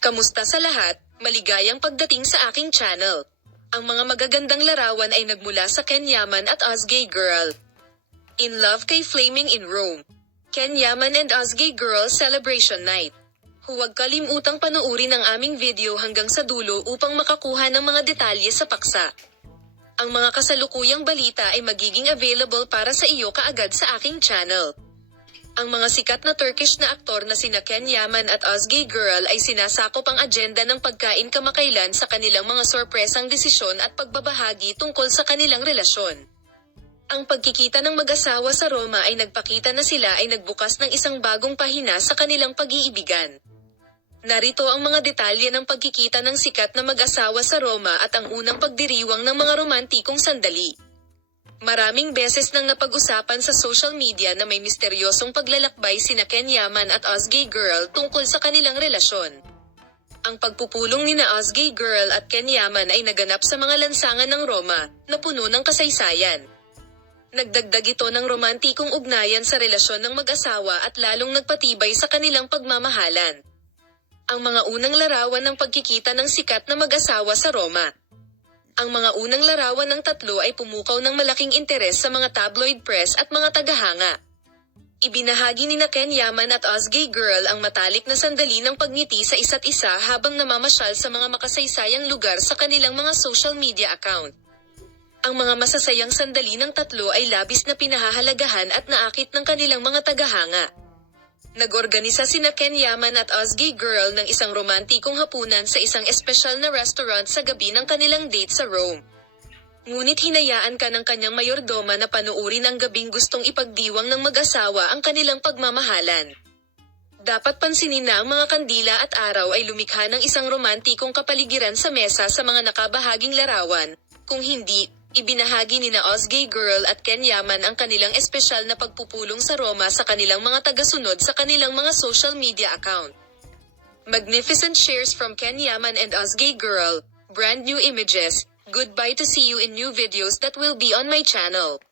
Kamusta sa lahat? Maligayang pagdating sa aking channel. Ang mga magagandang larawan ay nagmula sa Ken Yaman at Ozgay Girl. In love kay Flaming in Rome. Ken Yaman and Ozgay Girl Celebration Night. Huwag kalimutang panoorin ang aming video hanggang sa dulo upang makakuha ng mga detalye sa paksa. Ang mga kasalukuyang balita ay magiging available para sa iyo kaagad sa aking channel. Ang mga sikat na Turkish na aktor na sina Ken Yaman at Ozgay Girl ay sinasakop ang agenda ng pagkain kamakailan sa kanilang mga sorpresang desisyon at pagbabahagi tungkol sa kanilang relasyon. Ang pagkikita ng mag-asawa sa Roma ay nagpakita na sila ay nagbukas ng isang bagong pahina sa kanilang pag-iibigan. Narito ang mga detalye ng pagkikita ng sikat na mag-asawa sa Roma at ang unang pagdiriwang ng mga romantikong sandali. Maraming beses nang napag-usapan sa social media na may misteryosong paglalakbay sina Ken Yaman at Ozgay Girl tungkol sa kanilang relasyon. Ang pagpupulong nina Ozgay Girl at Ken Yaman ay naganap sa mga lansangan ng Roma, na puno ng kasaysayan. Nagdagdag ito ng romantikong ugnayan sa relasyon ng mag-asawa at lalong nagpatibay sa kanilang pagmamahalan. Ang mga unang larawan ng pagkikita ng sikat na mag-asawa sa Roma. Ang mga unang larawan ng tatlo ay pumukaw ng malaking interes sa mga tabloid press at mga tagahanga. Ibinahagi ni Ken Yaman at Ozgay Girl ang matalik na sandali ng pagngiti sa isa't isa habang namamasyal sa mga makasaysayang lugar sa kanilang mga social media account. Ang mga masasayang sandali ng tatlo ay labis na pinahahalagahan at naakit ng kanilang mga tagahanga. Nag-organisa sina Ken Yaman at Ozgay Girl ng isang romantikong hapunan sa isang espesyal na restaurant sa gabi ng kanilang date sa Rome. Ngunit hinayaan ka ng kanyang mayordoma na panuurin ang gabing gustong ipagdiwang ng mag-asawa ang kanilang pagmamahalan. Dapat pansinin na ang mga kandila at araw ay lumikha ng isang romantikong kapaligiran sa mesa sa mga nakabahaging larawan, kung hindi, ibinahagi nina Ozgay Girl at Ken Yaman ang kanilang espesyal na pagpupulong sa Roma sa kanilang mga tagasunod sa kanilang mga social media account. Magnificent shares from Ken Yaman and Ozgay Girl, brand new images, goodbye to see you in new videos that will be on my channel.